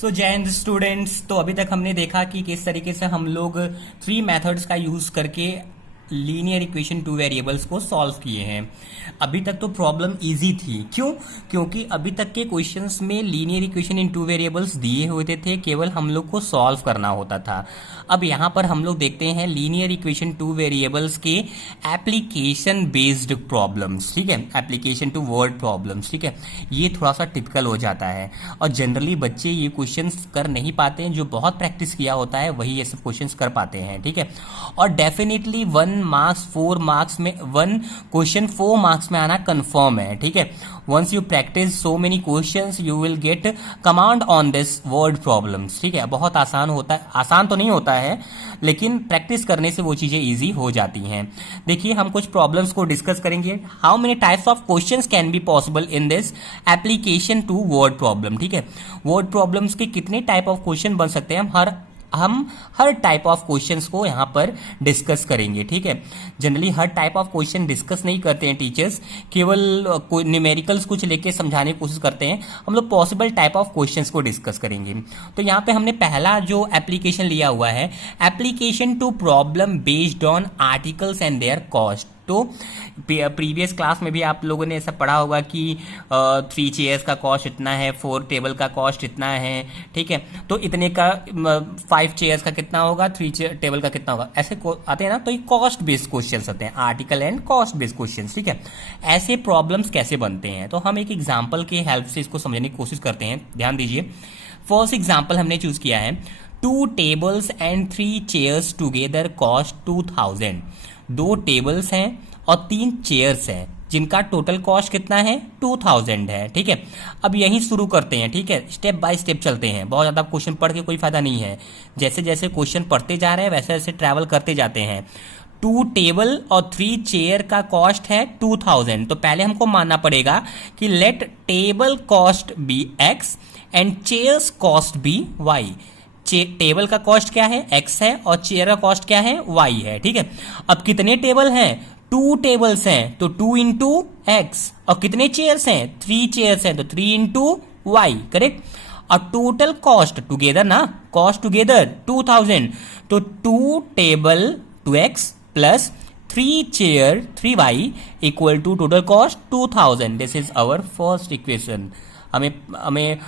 सो जय हिंद स्टूडेंट्स। तो अभी तक हमने देखा कि किस तरीके से हम लोग थ्री मेथड्स का यूज करके लीनियर इक्वेशन टू वेरिएबल्स को सॉल्व किए हैं। अभी तक तो प्रॉब्लम इजी थी। क्यों? क्योंकि अभी तक के क्वेश्चंस में linear equation in two variables दिए होते थे, केवल हम लोग को सॉल्व करना होता था। अब यहाँ पर हम लोग देखते हैं लीनियर इक्वेशन टू वेरिएबल्स के एप्लीकेशन बेस्ड प्रॉब्लम्स। ठीक है, एप्लीकेशन टू वर्ड प्रॉब्लम्स। ठीक है, ये थोड़ा सा टिपिकल हो जाता है और जनरली बच्चे ये क्वेश्चंस कर नहीं पाते हैं। जो बहुत प्रैक्टिस किया होता है वही ये सब क्वेश्चंस कर पाते हैं। ठीक है, और डेफिनेटली 1 मार्क्स 4 मार्क्स में 1 क्वेश्चन 4 मार्क्स में आना कंफर्म है। ठीक है, once you practise so many questions you will get command on this word problems. ठीक है, बहुत आसान होता है, आसान तो नहीं होता है लेकिन प्रैक्टिस करने से वो चीजें इजी हो जाती हैं। देखिए, हम कुछ प्रॉब्लम्स को डिस्कस करेंगे। How many types of questions can be possible in this application to word problem. ठीक है, वर्ड प्रॉब्लम्स के कितने टाइप ऑफ क्वेश्चन बन सकते हैं, हम हर टाइप ऑफ क्वेश्चंस को यहाँ पर डिस्कस करेंगे। ठीक है, generally her type of question discuss नहीं करते हैं टीचर्स, केवल न्यूमेरिकल्स कुछ लेके समझाने की कोशिश करते हैं। हम लोग पॉसिबल टाइप ऑफ क्वेश्चंस को डिस्कस करेंगे। तो यहाँ पे हमने पहला जो एप्लीकेशन लिया हुआ है, application to problem based on articles and their cost. तो प्रीवियस क्लास में भी आप लोगों ने ऐसा पढ़ा होगा कि 3 चेयर्स का कॉस्ट इतना है, 4 टेबल का कॉस्ट इतना है। ठीक है, तो इतने का 5 चेयर्स का कितना होगा, 3 टेबल का कितना होगा, ऐसे आते हैं ना। तो ये कॉस्ट बेस्ड क्वेश्चंस होते हैं, article and cost based questions. ठीक है, ऐसे प्रॉब्लम्स कैसे बनते हैं, तो हम एक एग्जाम्पल के हेल्प से इसको समझने की कोशिश करते हैं। ध्यान दीजिए, फर्स्ट एग्जाम्पल हमने चूज किया है 2 tables and 3 chairs together cost 2000। 2 tables हैं और 3 चेयर्स हैं जिनका टोटल कॉस्ट कितना है, 2000 है। ठीक है, अब यहीं शुरू करते हैं। ठीक है, स्टेप बाय स्टेप चलते हैं, बहुत ज़्यादा क्वेश्चन पढ़ के कोई फायदा नहीं है। जैसे जैसे क्वेश्चन पढ़ते जा रहे हैं वैसे वैसे ट्रैवल करते जाते हैं। 2 टेबल और 3 चेयर का कॉस्ट है 2000। तो पहले हमको मानना पड़ेगा कि let table cost be x and chairs cost be y। Table का कॉस्ट क्या है, x है, और चेयर का कॉस्ट क्या है, y है। ठीक है, अब कितने टेबल हैं, 2 टेबल्स हैं तो 2 इंटू एक्स, और कितने चेयर्स हैं, 3 चेयर्स हैं तो 3 इंटू वाई। करेक्ट, और टोटल कॉस्ट टुगेदर ना, कॉस्ट टुगेदर 2000, तो 2 table 2x plus 3 chair 3y equal to total cost 2000। This is our first equation. हमें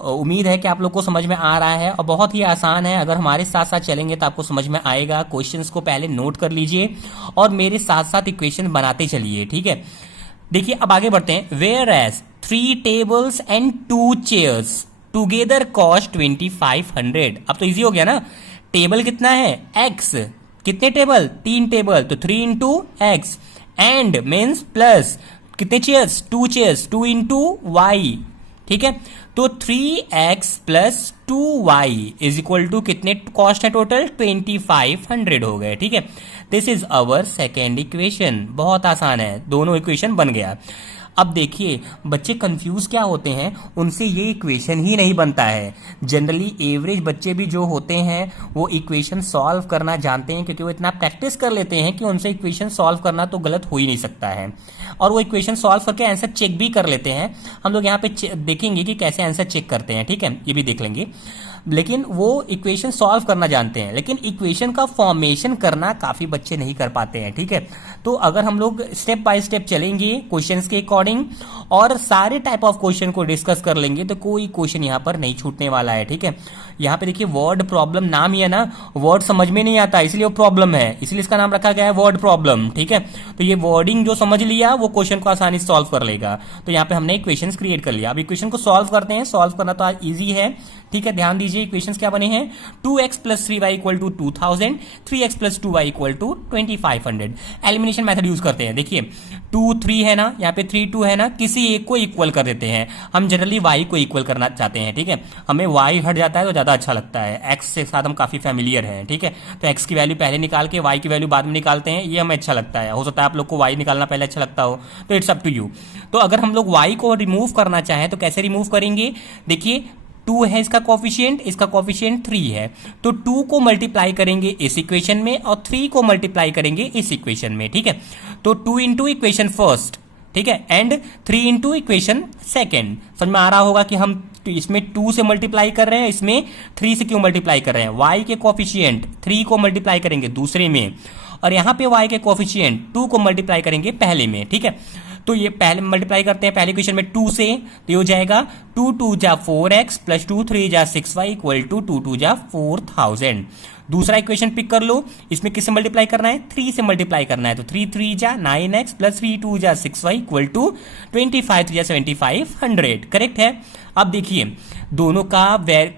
उम्मीद है कि आप लोग को समझ में आ रहा है और बहुत ही आसान है। अगर हमारे साथ साथ चलेंगे तो आपको समझ में आएगा। क्वेश्चंस को पहले नोट कर लीजिए और मेरे साथ साथ इक्वेशन बनाते चलिए। ठीक है, देखिए अब आगे बढ़ते हैं। Whereas 3 tables and 2 chairs together cost 2500। अब तो इजी हो गया ना, टेबल कितना है, x, कितने टेबल, 3 टेबल तो 3 into x, and means plus कितने चेयर्स, 2 चेयर्स, 2 इंटू वाई। ठीक है, तो 3x plus 2y is equal to कितने कॉस्ट है टोटल, 2500 हो गए। ठीक है, this is our second equation. बहुत आसान है, दोनों इक्वेशन बन गया। अब देखिए बच्चे कंफ्यूज क्या होते हैं, उनसे ये इक्वेशन ही नहीं बनता है। जनरली एवरेज बच्चे भी जो होते हैं वो इक्वेशन सॉल्व करना जानते हैं, क्योंकि वो इतना प्रैक्टिस कर लेते हैं कि उनसे इक्वेशन सॉल्व करना तो गलत हो ही नहीं सकता है, और वो इक्वेशन सॉल्व करके आंसर चेक भी कर लेते हैं। हम लोग यहाँ पे देखेंगे कि कैसे आंसर चेक करते हैं। ठीक है, ये भी देख लेंगे। लेकिन वो इक्वेशन सॉल्व करना जानते हैं, लेकिन इक्वेशन का फॉर्मेशन करना काफी बच्चे नहीं कर पाते हैं। ठीक है, तो अगर हम लोग स्टेप बाय स्टेप चलेंगे क्वेश्चंस के अकॉर्डिंग और सारे टाइप ऑफ क्वेश्चन को डिस्कस कर लेंगे तो कोई क्वेश्चन यहाँ पर नहीं छूटने वाला है। ठीक है, यहाँ पे देखिए वर्ड प्रॉब्लम नाम ही है ना, वर्ड समझ में नहीं आता इसलिए वो प्रॉब्लम है, इसलिए इसका नाम रखा गया है वर्ड प्रॉब्लम। ठीक है, तो ये वर्डिंग जो समझ लिया वो क्वेश्चन को आसानी से सॉल्व कर लेगा। तो यहाँ पे हमने इक्वेशन क्रिएट कर लिया। अब इक्वेशन को सॉल्व करते हैं, सॉल्व करना तो आज ईजी है। ठीक है, ध्यान दीजिए इक्वेशंस क्या बने हैं, 2x plus 3y equal to 2000, 3x plus 2y equal to 2500। Elimination method use करते हैं। देखिए 2 3 है ना, यहाँ पे 3 2 है ना, किसी एक को इक्वल कर देते हैं। हम जनरली y को इक्वल करना चाहते हैं। ठीक है, हमें y हट जाता है तो ज्यादा अच्छा लगता है, x से साथ हम काफी फैमिलियर हैं। ठीक है, तो x की वैल्यू पहले निकाल के y की वैल्यू बाद में निकालते हैं, ये हमें अच्छा लगता है। हो सकता है आप लोग को y निकालना पहले अच्छा लगता हो, तो इट्स अप टू यू। तो अगर हम लोग y को रिमूव करना चाहें तो कैसे रिमूव करेंगे, देखिए 2 है इसका कोफिशिएंट, इसका कोफिशिएंट 3 है, तो 2 को मल्टीप्लाई करेंगे इस इक्वेशन में और 3 को मल्टीप्लाई करेंगे इस इक्वेशन में। ठीक है, तो 2 इंटू इक्वेशन फर्स्ट ठीक है, एंड 3 इंटू इक्वेशन सेकेंड। समझ में आ रहा होगा कि हम इसमें 2 से मल्टीप्लाई कर रहे हैं, इसमें 3 से क्यों मल्टीप्लाई कर रहे हैं। y के कोफिशिएंट 3 को मल्टीप्लाई करेंगे दूसरे में, और यहां पे y के कोफिशिएंट 2 को मल्टीप्लाई करेंगे पहले में, ठीक है। तो ये पहले मल्टीप्लाई करते हैं पहले इक्वेशन में 2 से, तो ये हो जाएगा 2 2 जा 4x प्लस 2 3 जा 6y इक्वल टू 2 2 जा 4000। दूसरा इक्वेशन पिक कर लो, इसमें किससे मल्टीप्लाई करना है, 3 से मल्टीप्लाई करना है, तो 3 3 जा 9x प्लस 3 2 जा 6y इक्वल टू 25 3 जा 7500। करेक्ट है। अब देखिए दोनों का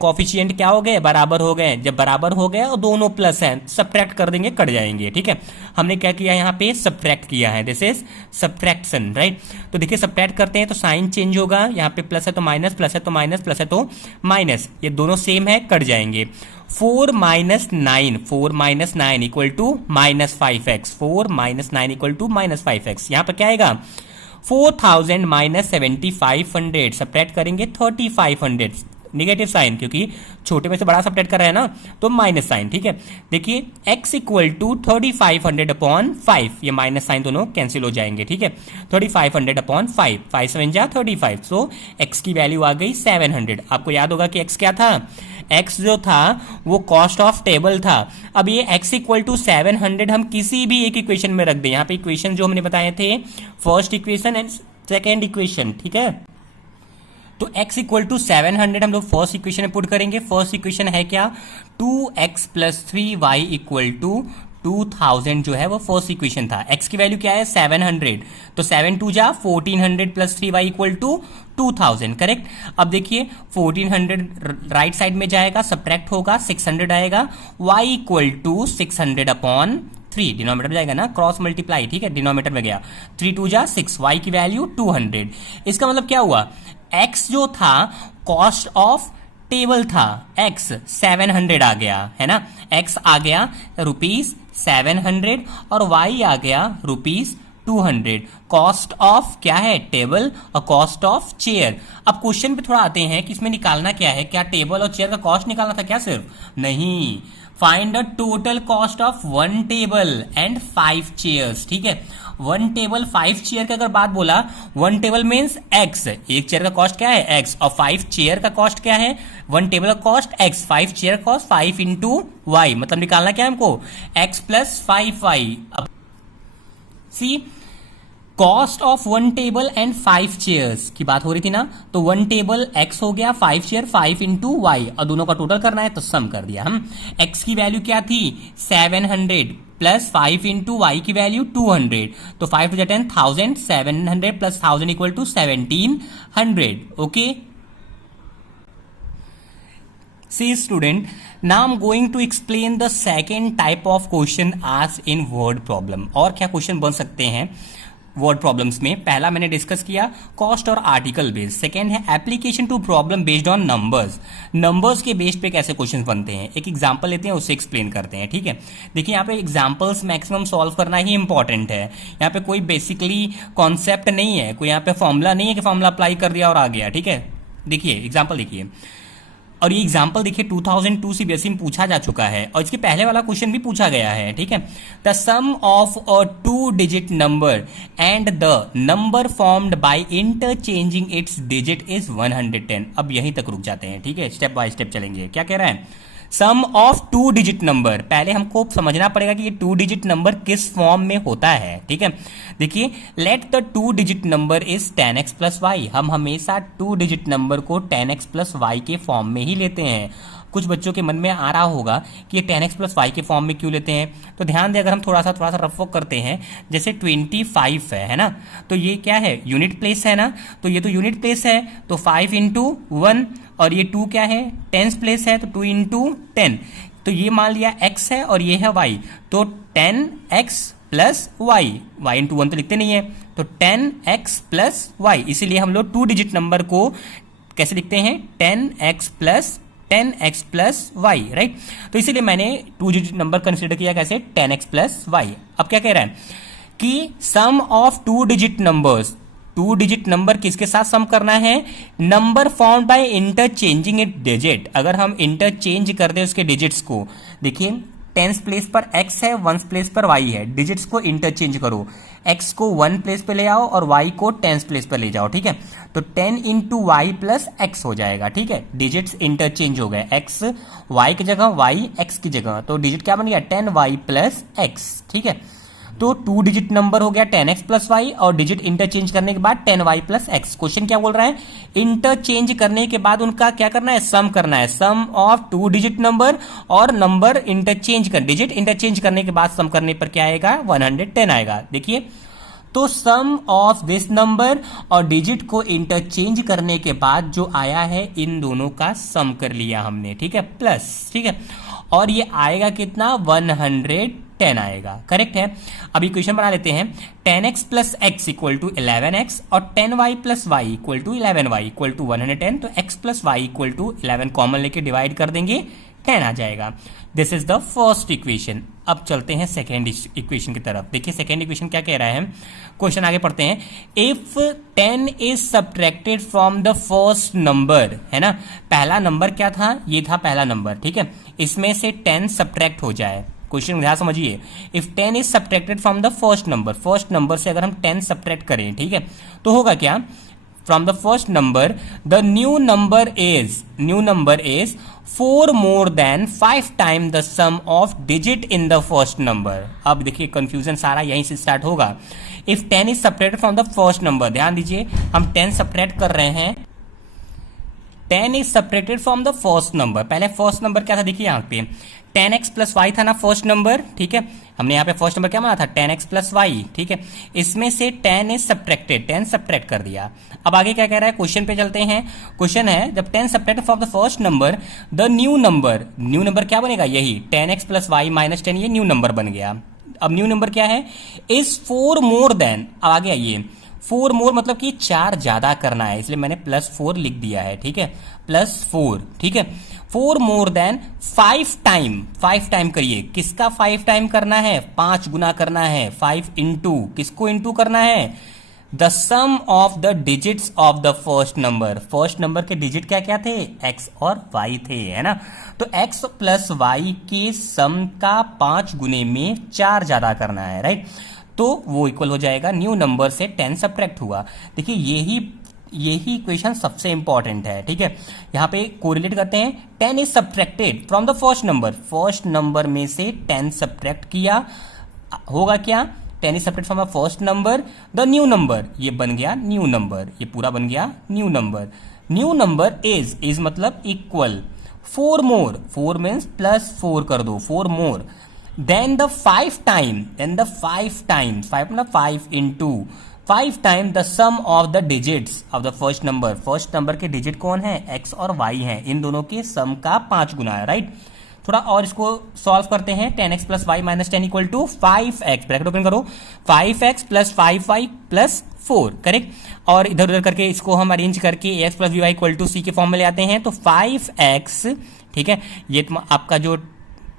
कोफिशिएंट क्या हो गए, बराबर हो गए। जब बराबर हो गए और दोनों प्लस हैं, सब्ट्रैक्ट कर देंगे, कट जाएंगे, ठीक है। हमने क्या किया यहाँ पे, सब्ट्रैक्ट किया है, दिस इज सब्ट्रैक्शन, राइट। तो देखिए सब्ट्रैक्ट करते हैं तो साइन चेंज होगा, यहाँ पे प्लस है तो माइनस, प्लस है तो माइनस, प्लस है तो माइनस, ये दोनों सेम है, कट जाएंगे। 4 minus 9 equal to minus 5x, 4 minus 9 equal to minus 5x। यहाँ पर क्या आएगा, 4000 माइनस 7500, सब्ट्रैक्ट करेंगे 3500, निगेटिव साइन, क्योंकि छोटे में से बड़ा सब्ट्रैक्ट कर रहा है ना, तो माइनस साइन, ठीक है। देखिए x इक्वल टू 3500 अपॉन 5, ये माइनस साइन दोनों कैंसिल हो जाएंगे, ठीक है। 3500 अपॉन 5, 5 7 जा 35, सो x की वैल्यू आ गई 700। आपको याद होगा कि x क्या था, x जो था वो कॉस्ट ऑफ टेबल था। अब ये x इक्वल टू 700 हम किसी भी एक इक्वेशन में रख दें, यहाँ पे इक्वेशन जो हमने बताए थे, first equation and second equation, ठीक है। तो x इक्वल टू 700 हम लोग फर्स्ट इक्वेशन में पुट करेंगे। फर्स्ट इक्वेशन है क्या, 2x plus 3y equal to 2000 जो है वो फर्स्ट इक्वेशन था। x की वैल्यू क्या है, 700, तो 7 2 जा 1400 plus 3y equal to 2000, correct. अब देखिए 1400 राइट साइड में जाएगा, सब्ट्रैक्ट होगा, 600 आएगा, y equal to 600 upon 3, denominator में जाएगा ना, क्रॉस मल्टीप्लाई, ठीक है, डिनोमीटर में गया, 3 2 जा 6, y की वैल्यू 200। इसका मतलब क्या हुआ, x जो था कॉस्ट ऑफ टेबल था, x 700 आ गया, है ना, x आ गया रुपीज 700 और y आ गया रुपीज 200। कॉस्ट ऑफ क्या है, टेबल, और कॉस्ट ऑफ चेयर। अब क्वेश्चन पे थोड़ा आते हैं कि इसमें निकालना क्या है, क्या टेबल और चेयर का कॉस्ट निकालना था क्या, सिर्फ नहीं, find the total cost of 1 table and 5 chairs, ठीक है। 1 टेबल 5 चेयर का अगर बात बोला, 1 टेबल मीन्स x, एक चेयर का कॉस्ट क्या है x, और 5 चेयर का कॉस्ट क्या है, 1 टेबल का कॉस्ट x, 5 चेयर का कॉस्ट 5 इंटू y, मतलब निकालना क्या है हमको, x प्लस 5y। अब see cost of 1 table and 5 chairs की बात हो रही थी ना, तो 1 टेबल x हो गया, 5 चेयर 5 इंटू वाई, और दोनों का टोटल करना है तो सम कर दिया हम। x की वैल्यू क्या थी, 700 प्लस 5 इंटू वाई की वैल्यू 200, तो 5 two 10 1000, 700 plus 1000 equal to 1700, okay. See student, now I'm going to explain the second type of question asked in word problem। और क्या क्वेश्चन बन सकते हैं वर्ड प्रॉब्लम्स में। पहला मैंने डिस्कस किया कॉस्ट और आर्टिकल बेस्ड, सेकंड है application to problem based on numbers, numbers के बेस्ड पे कैसे क्वेश्चंस बनते हैं। एक एग्जांपल लेते हैं, उससे एक्सप्लेन करते हैं, ठीक है। देखिए यहाँ पे एग्जांपल्स मैक्सिमम सॉल्व करना ही इंपॉर्टेंट है। यहाँ पे कोई बेसिकली कॉन्सेप्ट नहीं है, कोई यहाँ पे फॉर्मूला नहीं है कि फॉर्मूला अप्लाई कर दिया और आ गया, ठीक है। देखिए एग्जाम्पल देखिए, और ये एग्जाम्पल देखिए 2002 सीबीएसई में पूछा जा चुका है, और इसके पहले वाला क्वेश्चन भी पूछा गया है, ठीक है। The sum of a 2 digit number and the number formed by interchanging its digit is 110। अब यहीं तक रुक जाते हैं, ठीक है, स्टेप बाय स्टेप चलेंगे। क्या कह रहा है, सम ऑफ 2 डिजिट नंबर, पहले हमको समझना पड़ेगा कि ये 2 डिजिट नंबर किस फॉर्म में होता है, ठीक है। देखिए let the 2 digit number is 10x plus y, हम हमेशा 2 डिजिट नंबर को 10x प्लस वाई के फॉर्म में ही लेते हैं। कुछ बच्चों के मन में आ रहा होगा कि ये 10x प्लस वाई के फॉर्म में क्यों लेते हैं, तो ध्यान दें, अगर हम थोड़ा सा रफ वर्क करते हैं, जैसे 25 है ना, तो ये क्या है, यूनिट प्लेस है ना, तो ये तो यूनिट प्लेस है, तो 5 इंटू 1, और ये 2 क्या है, टेंस प्लेस है, तो 2 इंटू 10, तो ये मान लिया x है और ये है y, तो 10x plus Y, Y into 1 तो लिखते नहीं है, तो 10x प्लस वाई, इसीलिए हम लोग 2 डिजिट नंबर को कैसे लिखते हैं, 10x प्लस वाई, राइट। तो इसीलिए मैंने 2 डिजिट नंबर कंसिडर किया कैसे, 10x प्लस वाई। अब क्या कह रहा है कि sum of 2 digit numbers, 2 digit number किसके साथ सम करना है, number formed by interchanging it digit. अगर हम इंटरचेंज कर दें उसके डिजिट्स को, देखिए टेंस प्लेस पर x है, वंस प्लेस पर y है, डिजिट्स को इंटरचेंज करो, x को 1 प्लेस पे ले आओ और y को टेंस प्लेस पर ले जाओ, ठीक है। तो 10 इंटू वाई प्लस एक्स हो जाएगा, ठीक है। डिजिट्स इंटरचेंज हो गए, x y की जगह, y x की जगह, तो डिजिट क्या बन गया 10y प्लस x, ठीक है। तो 2 डिजिट नंबर हो गया 10x प्लस वाई, और डिजिट इंटरचेंज करने के बाद 10y प्लस एक्स। क्वेश्चन क्या बोल रहा है, इंटरचेंज करने के बाद उनका क्या करना है, सम करना है, सम ऑफ 2 डिजिट नंबर और नंबर इंटरचेंज कर, डिजिट इंटरचेंज करने के बाद सम करने पर क्या आएगा 110 आएगा। देखिए, तो सम ऑफ दिस नंबर और डिजिट को इंटरचेंज करने के बाद जो आया है इन दोनों का सम कर लिया हमने, ठीक है, प्लस, ठीक है, और ये आएगा कितना 110 आएगा, करेक्ट है। अब इक्वेशन बना लेते हैं, 10x plus x equal to 11x और 10y plus y equal to 11y equal to 110। तो x plus y equal to 11 common लेके डिवाइड कर देंगे, 10 आ जाएगा। This is the first equation. अब चलते हैं सेकेंड इक्वेशन की तरफ। देखिए सेकेंड इक्वेशन क्या कह रहा है, क्वेश्चन आगे पढ़ते हैं। If 10 is subtracted from the first number, है ना, पहला नंबर क्या था, ये था पहला नंबर, ठीक है, इसमें से 10 सब्ट्रैक्ट हो जाए। क्वेश्चन ध्यान समझिए, if 10 is subtracted from the first number, first number से अगर हम 10 सब्ट्रैक्ट करें, ठीक है, तो होगा क्या, from the first number the new number is 4 more than 5 time the sum of digit in the first number. अब देखिए कंफ्यूजन सारा यहीं से स्टार्ट होगा। If 10 is subtracted from the first number, ध्यान दीजिए हम 10 सब्ट्रैक्ट कर रहे हैं, 10 is subtracted from the first number. पहले फर्स्ट नंबर क्या था, देखिए यहाँ पे 10x प्लस वाई था ना फर्स्ट नंबर, ठीक है, हमने यहाँ पे फर्स्ट नंबर क्या माना था 10x प्लस वाई, ठीक है, इसमें से 10 इज सब्ट्रैक्टेड, 10 सब्ट्रैक्ट कर दिया। अब आगे क्या कह रहा है, क्वेश्चन पे चलते हैं। क्वेश्चन है जब 10 subtracted from the first number the new number क्या बनेगा, यही 10x प्लस वाई माइनस 10, ये न्यू नंबर बन गया। अब न्यू नंबर क्या है, इज 4 मोर देन, अब आगे आइए, 4 मोर मतलब कि 4 ज्यादा करना है, इसलिए मैंने +4 लिख दिया है, ठीक है, +4, ठीक है, 4 मोर देन 5 टाइम करिए, किसका 5 टाइम करना है, 5 गुना करना है, 5 इंटू, किसको इंटू करना है, the sum of the digits of the first number के डिजिट क्या क्या थे, x और y थे, है ना, तो x प्लस y के सम का 5 गुने में 4 ज्यादा करना है, राइट, तो वो इक्वल हो जाएगा न्यू नंबर से 10 सब्ट्रैक्ट हुआ। देखिए यही इक्वेशन सबसे इंपॉर्टेंट है, ठीक है, यहाँ पे कोरिलेट करते हैं। 10 is subtracted from the first number में से 10 सब्ट्रैक्ट किया, होगा क्या, 10 is subtracted from the first number the new number, ये बन गया न्यू नंबर, ये पूरा बन गया न्यू नंबर इज मतलब इक्वल 4 मोर, 4 मीन्स +4 कर दो, 4 मोर देन द 5 टाइम, 5 मतलब 5 into 5 time the sum of the digits of the first number के डिजिट कौन है, x और y है, इन दोनों के सम का 5 गुना है, राइट। थोड़ा और इसको सॉल्व करते हैं, 10x plus y minus 10 equal to 5x, bracket open करो, 5x plus 5y plus 4, correct, और इधर उधर करके इसको हम अरेंज करके ax plus b y equal to c के फॉर्म में ले आते हैं, तो 5x, ठीक है, ये आपका जो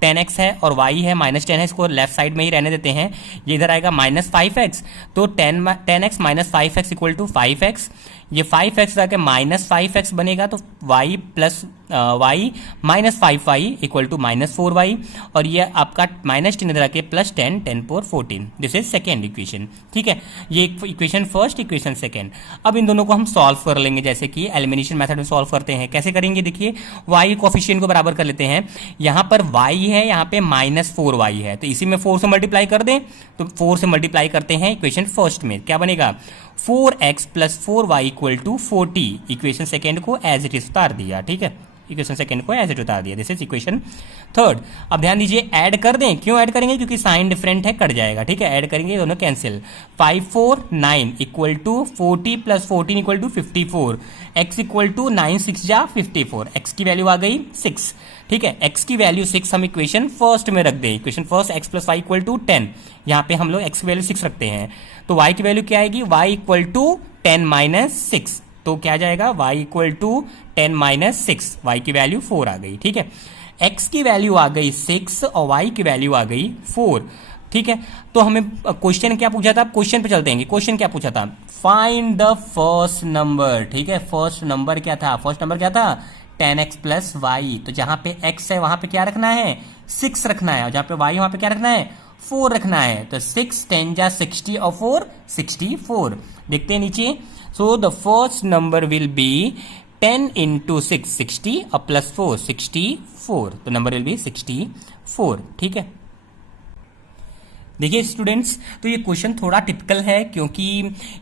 10x है और y है -10 है, इसको लेफ्ट साइड में ही रहने देते हैं, ये इधर आएगा -5x, तो 10x minus 5x equal to 5x, ये 5x जाके -5x बनेगा, तो y plus y minus 5y equal to -4y, और ये आपका -10 इधर आके +10, 10 4 14, दिस इज सेकेंड इक्वेशन, ठीक है, ये इक्वेशन फर्स्ट, इक्वेशन सेकेंड। अब इन दोनों को हम सॉल्व कर लेंगे, जैसे कि एलिमिनेशन मेथड में सॉल्व करते हैं। कैसे करेंगे, देखिए y कोफिशिएंट को बराबर कर लेते हैं, यहाँ पर y है, यहाँ पे -4y है, तो इसी में 4 से मल्टीप्लाई कर दें, तो 4 से मल्टीप्लाई करते हैं इक्वेशन फर्स्ट में, क्या बनेगा 4x plus 4y equal to 40, equation second को एज इट इज उतार दिया, ठीक है, इक्वेशन सेकेंड को एज इट उतार दिया, दिस इज इक्वेशन थर्ड। अब ध्यान दीजिए ऐड कर दें, क्यों ऐड करेंगे, क्योंकि साइन डिफरेंट है, कट जाएगा, ठीक है, ऐड करेंगे दोनों cancel, 5 4 9 equal to 40 plus 14 equal to 54, x equal to 9 6 जा 54, x की वैल्यू आ गई 6, ठीक है, x की वैल्यू 6 हम इक्वेशन फर्स्ट में रख दें, equation first x plus y equal to 10, यहाँ पे हम लोग x की वैल्यू 6 रखते हैं, तो y की वैल्यू क्या आएगी, y इक्वल टू 10 माइनस 6, तो क्या जाएगा y equal to 10 minus 6, y की वैल्यू 4 आ गई, ठीक है, x की वैल्यू आ गई 6 और y की वैल्यू आ गई 4, ठीक है। तो हमें क्वेश्चन क्या पूछा था, क्वेश्चन पे चलते हैं, क्वेश्चन क्या पूछा था, फाइंड द फर्स्ट नंबर, ठीक है, फर्स्ट नंबर क्या था, 10x प्लस वाई। तो जहां पे x है वहां पे क्या रखना है 6 रखना है, और जहां पे y वहां पे क्या रखना है 4 रखना है। तो 6 10 जा 60 और 4 64। देखते हैं नीचे। So the first number will be 10 into 6 60 और प्लस 4 64। तो नंबर विल बी 64। ठीक है। देखिए स्टूडेंट्स, तो ये क्वेश्चन थोड़ा टिपिकल है क्योंकि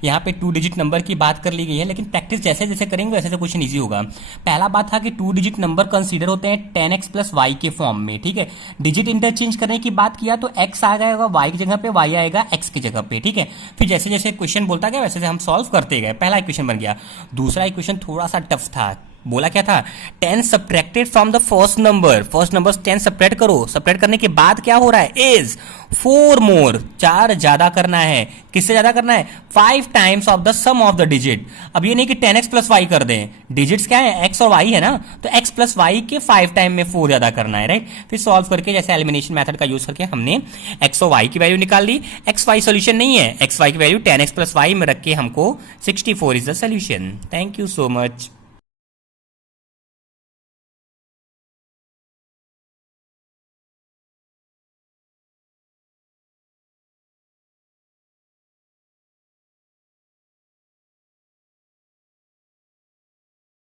यहाँ पे 2 डिजिट नंबर की बात कर ली गई है, लेकिन प्रैक्टिस जैसे जैसे करेंगे वैसे वैसे क्वेश्चन इजी होगा। पहला बात था कि 2 डिजिट नंबर कंसीडर होते हैं 10x प्लस वाई के फॉर्म में। ठीक है, डिजिट इंटरचेंज करने की बात किया तो x आ जाएगा y की जगह पे, y आएगा x की जगह पे। ठीक है, फिर जैसे जैसे क्वेश्चन बोलता गया वैसे हम सॉल्व करते गए। पहला इक्वेशन बन गया। दूसरा इक्वेशन थोड़ा सा टफ था। बोला क्या था 10 subtracted from the first number, first number 10 subtract करो, सब्ट्रैक्ट करने के बाद क्या हो रहा है इज 4 मोर, 4 ज्यादा करना है। किससे ज्यादा करना है 5 times of the sum of the digit. अब ये नहीं कि 10x प्लस वाई कर दें, डिजिट्स क्या है x और y है ना, तो x प्लस वाई के 5 टाइम में 4 ज्यादा करना है। राइट, फिर सॉल्व करके जैसे एलिमिनेशन मेथड का यूज करके हमने x और y की वैल्यू निकाल ली। x y सोल्यूशन नहीं है, x y की वैल्यू 10x प्लस वाई में रख के हमको 64 is the solution. Thank you so much.